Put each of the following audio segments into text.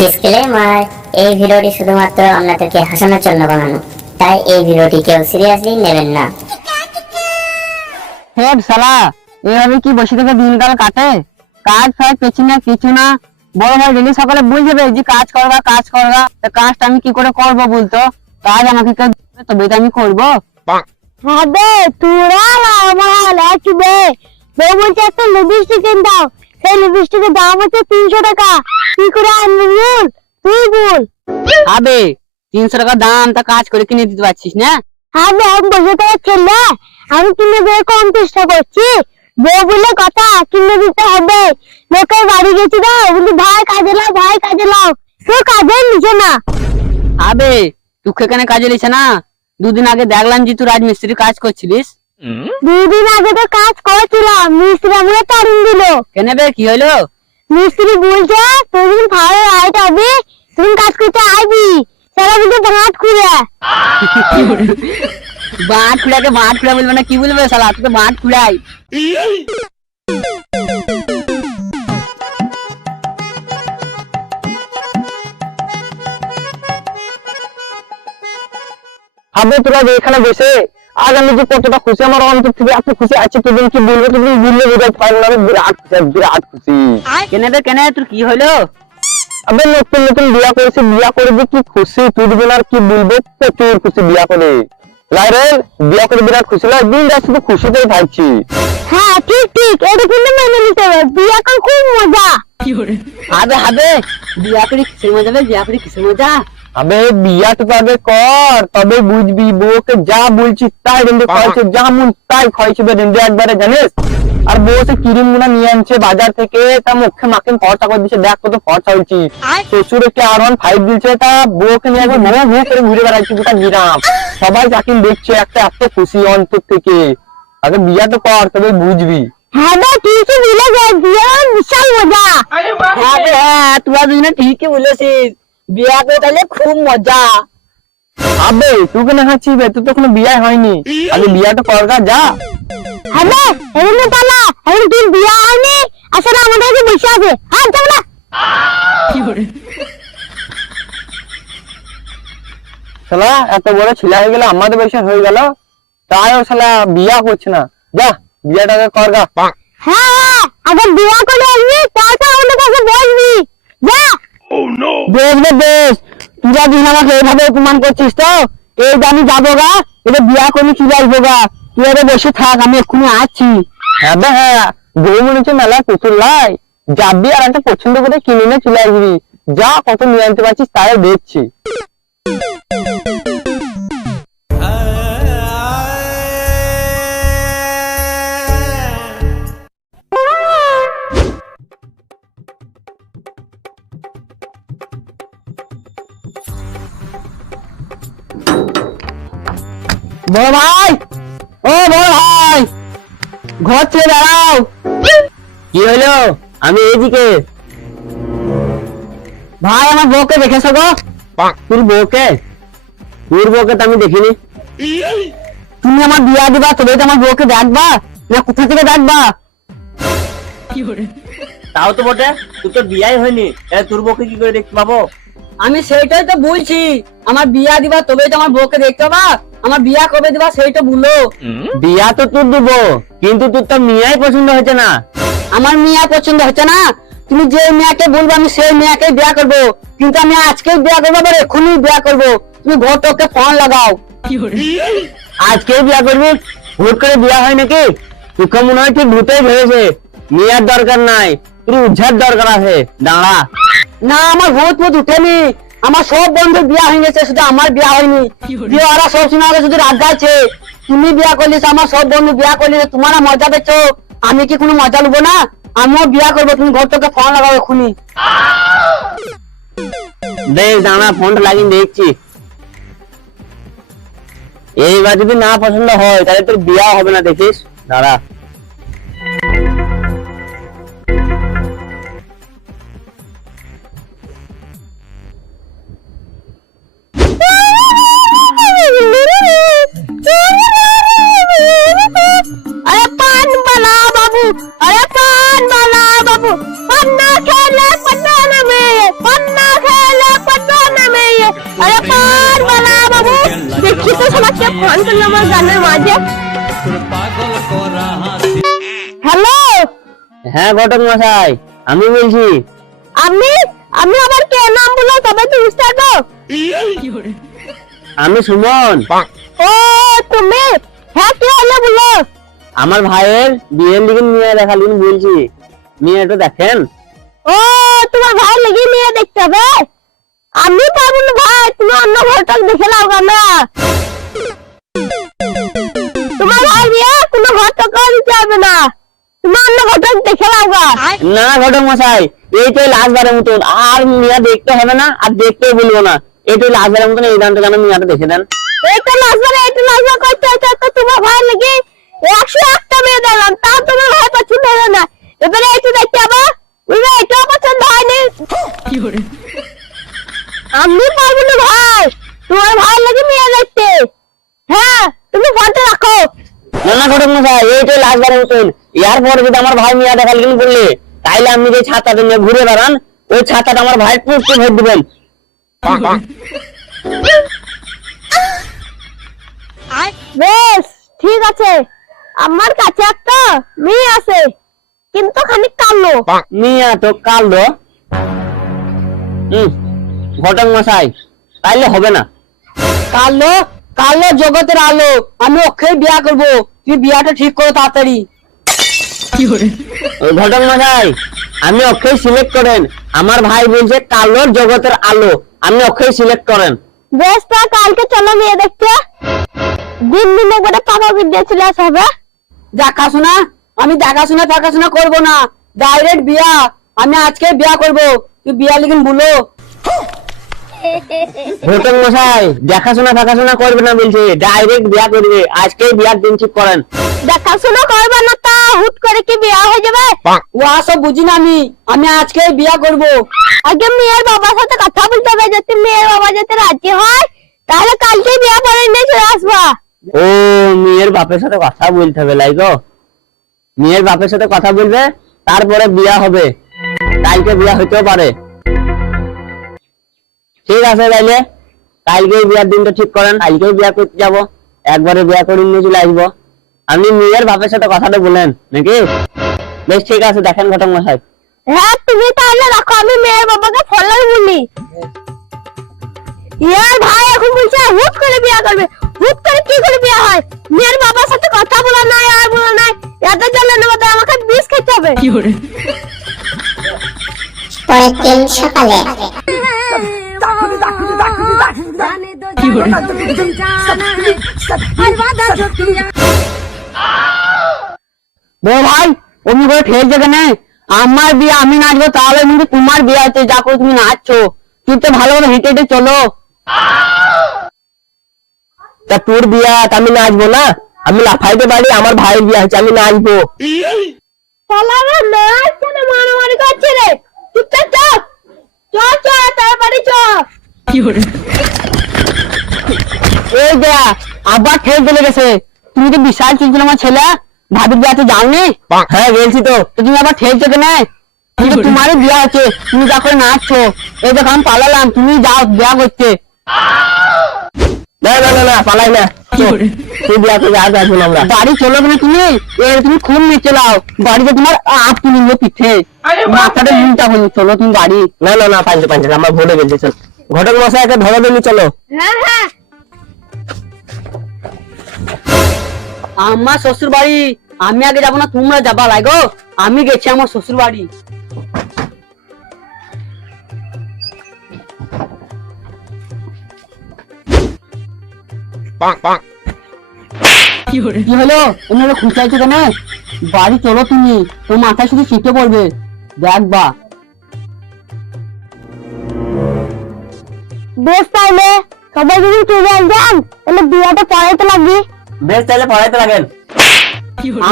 Disclaimer, এই ভিডিওটি শুধুমাত্র আপনাদেরকে হাসানোর জন্য বানানো, তাই এই ভিডিওটি কেউ সিরিয়াসলি নেবেন না। হেড শালা, এভাবে কি বসে থেকে দিনকাল কাটে? কাজ ফাজ পেছি না, কিছু না। বড় ভাই ডেলি সকালে বুঝবে যে কাজ করবা কাজ করবা, তা কাজটা আমি কি করে করবো বলতো? কাজ আমাকে কেউ দিবে তবেই তো আমি করবো। হবে তোরা আমার একবে বউ বলছে একটা লিপস্টিক কিনে দাও, সেই লিপস্টিকের দাম হচ্ছে 300 টাকা। কি করে আনবি বল, তুই বল। আবে 300 টাকা দাম, তা কাজ করে কিনে দিতে পারছিস না? হবে আমি বসে থাকার ছেলে, আমি কিনে দেওয়ার কম চেষ্টা করছি। বউ বলে কথা, কিনে দিতে হবে। লোকের বাড়ি গেছি না, বলি ভাই কাজে লাও, ভাই কাজে লাও, কেউ কাজে নিচ্ছে না। আবে তুই এখানে কাজে লিছে না? দুদিন আগে দেখলাম যে তুই রাজমিস্ত্রি কাজ করছিলিস। 2 দিন আগে তো কাজ করেছিলাম, মিস্ত্রি আমাকে তাড়িয়ে দিল। কেন বে, কি হলো? মিস্ত্রি বলছে তুই ভালো রাইট হবে, তুই কাজ করতে আইবি, সারা দিন ভাত খুঁড়ে। বাঁট খুঁড়াকে বাঁট খুঁড়া বলবে না, কি বলবে শালা? তুই তো বাঁট খুঁড়াই। হবে তোরা যে এখানে বসে আজ আমি যে কতটা খুশি, আমার অন্তর থেকে এত খুশি আছে, তোদের কি বলবো, তোদের বললে বোঝাতে পারবো না। আমি বিরাট খুশি, বিরাট খুশি। কেন বে কেন, তোর কি হলো? আবে নতুন নতুন বিয়া করেছি, বিয়া করে যে কি খুশি তুই দিবেন আর কি বলবো, প্রচুর খুশি বিয়া করে। লাইরেল বিয়া করে বিরাট খুশি, না দিন রাত শুধু খুশিতেই থাকছি। হ্যাঁ ঠিক ঠিক, এটা কিন্তু মেনে নিতে হবে, বিয়ে কর খুব মজা। হবে হবে, বিয়া করে কিসের মজা বে, বিয়া করে কিসের মজা? আবে বিয়া তো তবে কর, তবে বুঝবি। বউকে যা বলছি তাই রেন্ডে খাওয়াইছে, যা মন তাই খাওয়াইছে রেন্ডে একবারে, জানিস। আর বউ সে ক্রিম গুনা নিয়ে আনছে বাজার থেকে, তা মুখে মাখে ফর্সা করে দিচ্ছে, দেখ কত ফর্সা হয়েছি। শ্বশুর একটি R15 দিচ্ছে, তা বউকে নিয়ে একবার ভোঁ ভোঁ করে ঘুরে বেড়াচ্ছি গোটা গ্রাম। সবাই যাকে দেখছে, একটা এত খুশি অন্তর থেকে। আগে বিয়া তো কর, তবে বুঝবি। হ্যাঁ বে কিছু মিলে যায়, বিয়ে বিশাল মজা। হ্যাঁ বে হ্যাঁ, তোরা দুজনে ঠিকই বলেছিস, বিয়া করে তাহলে খুব মজা। আবে তুই কেন হাঁচিস বে, তুই তো কোনো বিয়ে হয়নি, আগে বিয়াটা কর গা, যা। হ্যাঁ বে এমনি পালা, এখন তুই বিয়ে হয়নি, আসলে আমাদের কাছে বসে আছে। হ্যাঁ যাও না। শালা এত বড় ছেলে হয়ে গেল, আমাদের বয়সে হয়ে গেল, তাই ও শালা বিয়া করছে না। যা বিয়াটাকে কর গা। হ্যাঁ হ্যাঁ, আগে বিয়ে করে আসবি, তারপর আমাদের কাছে বসবি। যা। বেশ বে বেশ, তুই দিন আমাকে এইভাবে অপমান করছিস তো, এই যে আমি যাবো গা, এটা বিয়া করে চলে আসবো গা। তুই এবার বসে থাক, আমি এক্ষুনি আসছি। হ্যাঁ বে হ্যাঁ, বউ মনে হচ্ছে মেলায় প্রচুর লাই, যাবি আর একটা পছন্দ করে কিনে নিয়ে চলে আসবি। যা কত নিয়ে আনতে পারছিস তাই দেখছি। বড় ভাই, ও বড় ভাই, ঘর ছেড়ে দাঁড়াও। কি হলো? আমি এইদিকে। ভাই আমার বউকে দেখেছো গো? তোর বউকে? তোর বউকে তো আমি দেখিনি। তুমি আমার বিয়া দিবা তবে তো আমার বউকে দেখবা, না কোথা থেকে দেখবা? তাও তো বটে, তোর তো বিয়াই হয়নি, তোর বউকে কি করে দেখতে পাবো? আমি সেইটাই তো বলছি, আমার বিয়া দিবা তবেই তো আমার বউকে দেখতে পাবা, আমার বিয়া কবে দিবা সেইটা বলো। বিয়া তো তোর দেবো, কিন্তু তোর তো মেয়াই পছন্দ হচ্ছে না। আমার মেয়া পছন্দ হচ্ছে না? তুমি যে মেয়াকে বলবো আমি সেই মেয়াকে বিয়া করবো, কিন্তু আমি আজকেই বিয়া করবো, আবার এখনই বিয়া করবো। তুমি ঘটককে ফোন লাগাও। আজকেই বিয়া করবি? হুট করে বিয়া হয় নাকি? তোকে মনে হয় ঠিক ভূতেই ধরেছে। মেয়ার দরকার নাই, তোর উজ্জার দরকার আছে। দাঁড়া। না আমার ভূত ভূত উঠেনি, আমার সব বন্ধু বিয়া হয়ে গেছে, শুধু আমার বিয়া হয়নি। দিয়ে ওরা সব সময় আমাকে শুধু রাত গাইছে, তুমি বিয়া করলিস, আমার সব বন্ধু বিয়া করলিস, তোমারা মজা পেয়েছ, আমি কি কোনো মজা লুবো না? আমিও বিয়া করবো, তুমি ঘটককে ফোন লাগাও এখনই। দেখ দাঁড়া, ফোনটা লাগিয়ে দেখছি। এইবার যদি না পছন্দ হয় তাহলে তোর বিয়া হবে না, দেখিস। দাঁড়া। अरे पान बना बाबू, अरे पान बना बाबू, पन्ना खेले पन्ना में पन्ना खेले। আরে পার বালা বাবু, দেখি তো সবাইকে ফোন করলো আমার গানের মাঝে। হ্যালো, হ্যাঁ ঘটক মশাই, আমি বলছি। আমি আমি আবার কে নাম বলো তবে তো বুঝতে পারবো। আমি সুমন। ও তুমি, হ্যাঁ কি হলো বলো। আমার ভাইয়ের বিয়ের লিগে নিয়ে দেখালিন বলছি, নিয়ে একটু দেখেন। ও তোমার ভাই লেগে নিয়ে দেখতে হবে। আমি পারবো না ভাই, তুমি অন্য ঘরটাক দেখে নাও না। তোমার ভাই বিয়ে কোনো ঘরটাক দিতে হবে না, তুমি অন্য ঘরটাক দেখে নাও গা। না ঘটক মশাই, এইটাই লাস্টবারের মতন, আর মিয়া দেখতে হবে না, আর দেখতেও বলবো না। এইটাই লাস্টবারের মতন, এই গানটা যেন মিয়াটা দেখে দেন। এইটা নাচবার করতে হচ্ছে তো তোমার ভাই লেগে 101টা মেয়ে দিলাম, তাও তোমার ভাই পছন্দ হলো না। এবারে একটু দেখতে হবে, বুঝলে এটাও পছন্দ হয়নি। আমি পারবো না ভাই, তোমার ভাই লেগে মেয়ে দেখতে। হ্যাঁ তুমি ফোনটা রাখো। না না ঘটক মশাই, এইটাই লাস্টবারের মতন। এর পরে যদি আমার ভাই মিয়া দেখালিন বললে, তাইলে আপনি যে ছাতাটা নিয়ে ঘুরে বেড়ান, ওই ছাতাটা আমার ভাইয়ের পুষ্টি ভোট দিবেন। বেশ ঠিক আছে, আমার কাছে একটা মেয়ে আছে কিন্তু খানিক কালো। মিয়া তো কালো। ঘটক মশাই, তাইলে হবে না। কালো কালো জগতের আলো, আমি ওকে বিয়া করবো, তুই বিয়াটা ঠিক করো তাড়াতাড়ি। ওই ঘটক মশাই, আমি অক্ষয় সিলেক্ট করেন। আমার ভাই বলছে কালোর জগতের আলো, আপনি অক্ষয় সিলেক্ট করেন। বেশ তা কালকে চলো মেয়ে দেখতে, দিন দিন একবারে পাকা বিদ্যা চলে আসা হবে। দেখাশোনা, আমি দেখাশোনা করবো না, ডাইরেক্ট বিয়া। আমি আজকে বিয়া করবো, তুই বিয়া লিখিন বলো। ঘটক মশাই, দেখাশোনা ফাঁকাশোনা করবে না বলছে, ডাইরেক্ট বিয়া করবে। আজকেই বিয়ার দিন ঠিক করেন। দেখাশোনা করবে না তা হুট করে কি বিয়া হয়ে যাবে? ও সব বুঝি না, আমি আজকে বিয়া করবো। আগে মেয়ের বাবার সাথে কথা বলতে হবে, যদি মেয়ের বাবা যাতে রাজি হয় তাহলে কালকে বিয়া করে নিয়ে চলে আসবা। ও মেয়ের বাপের সাথে কথা বলতে হবে লাইগো। মেয়ের বাপের সাথে কথা বলবে, তারপরে বিয়া হবে। কালকে বিয়া হইতেও পারে। ঠিক আছে তাইলে কালকে বিয়ার দিনটা ঠিক করেন, কালকেই বিয়া করতে যাবো, একবারে বিয়া করে নিয়ে চলে আসবো। আপনি মেয়ের বাপের সাথে কথাটা বলেন নাকি? বেশ ঠিক আছে, দেখেন ঘটক মশাই। হ্যাঁ তুমি তাহলে রাখো, আমি মেয়ের বাবাকে ফলো বলি। ইয়ার ভাই এখন বলছে হুট করে বিয়া করবে, হুট করে কি করে বিয়া হয়? মেয়ের বাবার সাথে কথা বলা নাই আর বলা নাই, এত জলে নেবো তো আমাকে বিষ খেতে হবে। পরের দিন সকালে বড় ভাই অমনি করে ঠেল যাবে না, আমার বিয়ে আমি নাচবো, তাহলে কিন্তু তোমার বিয়ে আছে, যা করে তুমি নাচছো। তুই তো ভালো করে হেঁটে হেঁটে চলো। তা তোর বিয়া আমি নাচবো না? আমি লাফাইতে পারি, আমার ভাইয়ের বিয়া হচ্ছে, আমি নাচবো। শালারা নাচ কেন মারামারি করছে রে? চুপচাপ চ চ চ তাড়াতাড়ি চ। এই যা আবার ঠেল চলে গেছে। তুমি তো বিশাল চলছিল আমার ছেলে, ভাবির বিয়াতে যাওনি? হ্যাঁ গেছি তো। তো তুমি আবার ঠেল চেপে নেয়, কিন্তু তোমারই বিয়া আছে, তুমি যা করে নাচছো। এই দেখো আমি পালালাম, তুমি যাও বিয়া করতে। না না না না, পালাই না। তুই বিয়া করে আজ আসবো আমরা। বাড়ি চলো না তুমি, তুমি খুব নিচে লাও, বাড়িতে তোমার আপ তুলিল পিঠে, মাথাটা মুলটা হয়ে চলো তুমি বাড়ি। না না না, পাঞ্চে পাঞ্চে আমার ভোটে গেছে। চল ঘটক মশাইকে ধরে দিলি, চলো। হ্যাঁ হ্যাঁ আমার শ্বশুর বাড়ি, আমি আগে যাবো না, তোমরা যাবা লাগো। আমি গেছি আমার শ্বশুর বাড়ি। কি হলো তোমরা খুঁচাইছো কেন? বাড়ি চলো তুমি, তোর মাথায় শুধু শিখে পড়বে, দেখবা। বেশ তাহলে সবাই যদি চলে আসবেন তাহলে বিয়াটা পড়াইতে লাগবে। বেশ তাহলে পড়াইতে লাগেন।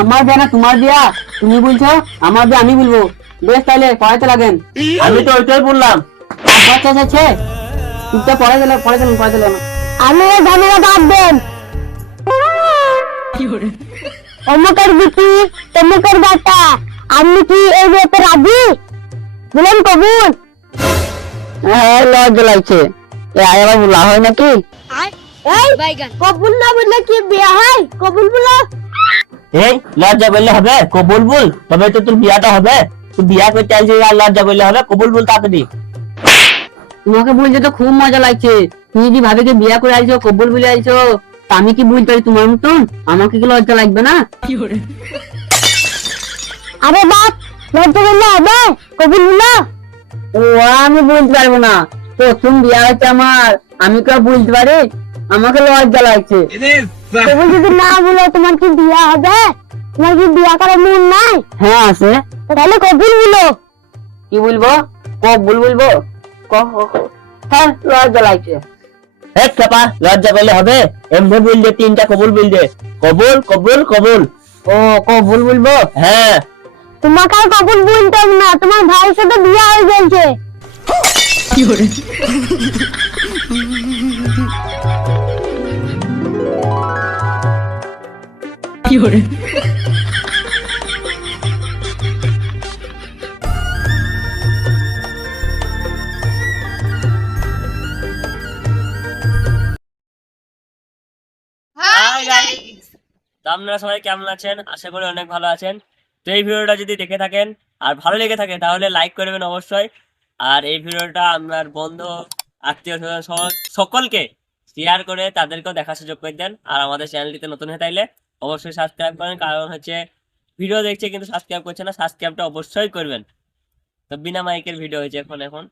আমার বিয়া না তোমার বিয়া, তুমি বলছো আমার বিয়া আমি বলবো। বেশ তাহলে পড়াইতে লাগেন। আমি তো ওইটাই বললাম। বাচ্চা আছে চুপচাপ পড়াইতে না। আমি এই ঝামেলা বাদ দেন। অমুকের বিটি তমুকের বাটা, আপনি কি এই বিয়েতে রাজি? বলেন কবুল? হ্যাঁ লজ্জা লাগছে, আবার বলা হয় নাকি? এই কবুল না বললে কি বিয়ে হয়? কবুল বলো। এই লজ্জা বললে হবে? কবুল বল, তবে তো তোর বিয়াটা হবে। তুই বিয়া করতে আইছিস আর লজ্জা বললে হবে? কবুল বল তাড়াতাড়ি। তোমাকে বলতে তো খুব মজা লাগছে। তুমি যদি ভাবে বিয়ে করে আইছো, কবুল বলে আইছো, তা আমি কি বুঝতে পারি তোমার মতন? আমাকে কি লজ্জা লাগবে না? আরে বাপ, লজ্জা বললে হবে? কবুল বলো। ও আমি বুঝতে পারবো না। প্রথম বিয়া হচ্ছে আমার, আমি কেউ বুঝতে পারি? আমাকে লজ্জা লাগছে। কবুল যদি না বলো তোমার কি বিয়ে হবে? তোমার কি বিয়ে করার মন নাই? হ্যাঁ আছে। তাহলে কবুল বলো। কি বলবো? কবুল বলবো? হ্যাঁ লজ্জা লাগছে। এই চাপা, লজ্জা বললে হবে? এমনি বল দে, 3টা কবুল বল দে। কবুল কবুল কবুল। ও কবুল বলবো? হ্যাঁ। তোমাকে আর কবুল বলতে হবে না, তোমার ভাইয়ের সাথে বিয়ে হয়ে গেছে। তো আপনারা সবাই কেমন আছেন? আশা করি অনেক ভালো আছেন। তো এই ভিডিওটা যদি দেখে থাকেন আর ভালো লেগে থাকে তাহলে লাইক করবেন অবশ্যই। আর এই ভিডিওটা আপনার বন্ধু, আত্মীয় স্বজন সকলকে শেয়ার করে তাদেরকেও দেখার সুযোগ করে দেন। আর আমাদের চ্যানেলটিতে নতুন হয়ে থাকলে অবশ্যই সাবস্ক্রাইব করেন, কারণ হচ্ছে ভিডিও দেখছে কিন্তু সাবস্ক্রাইব করছে না। সাবস্ক্রাইবটা অবশ্যই করবেন। তো বিনা মাইকের ভিডিও হয়েছে এখন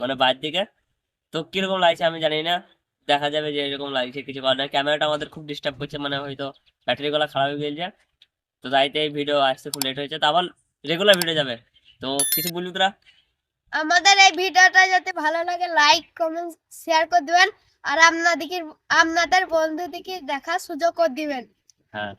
মানে বাইরের দিকে। তো কিরকম লাগছে আমি জানি না, দেখা যাবে যে এরকম লাগছে। কিছু কারণে ক্যামেরাটা আমাদের খুব ডিস্টার্ব করছে, মানে হয়তো ব্যাটারি গুলো খারাপ হয়ে গেছে। তো তাইতে এই ভিডিও আসতে খুব লেট হয়েছে, তো আবার রেগুলার ভিডিও যাবে। তো কিছু বলবি তোরা? আমাদের এই ভিডিওটা যদি ভালো লাগে লাইক কমেন্ট শেয়ার করে দিবেন, আর আপনাদের বন্ধুদেরকে দেখার সুযোগ করে দিবেন। হ্যাঁ।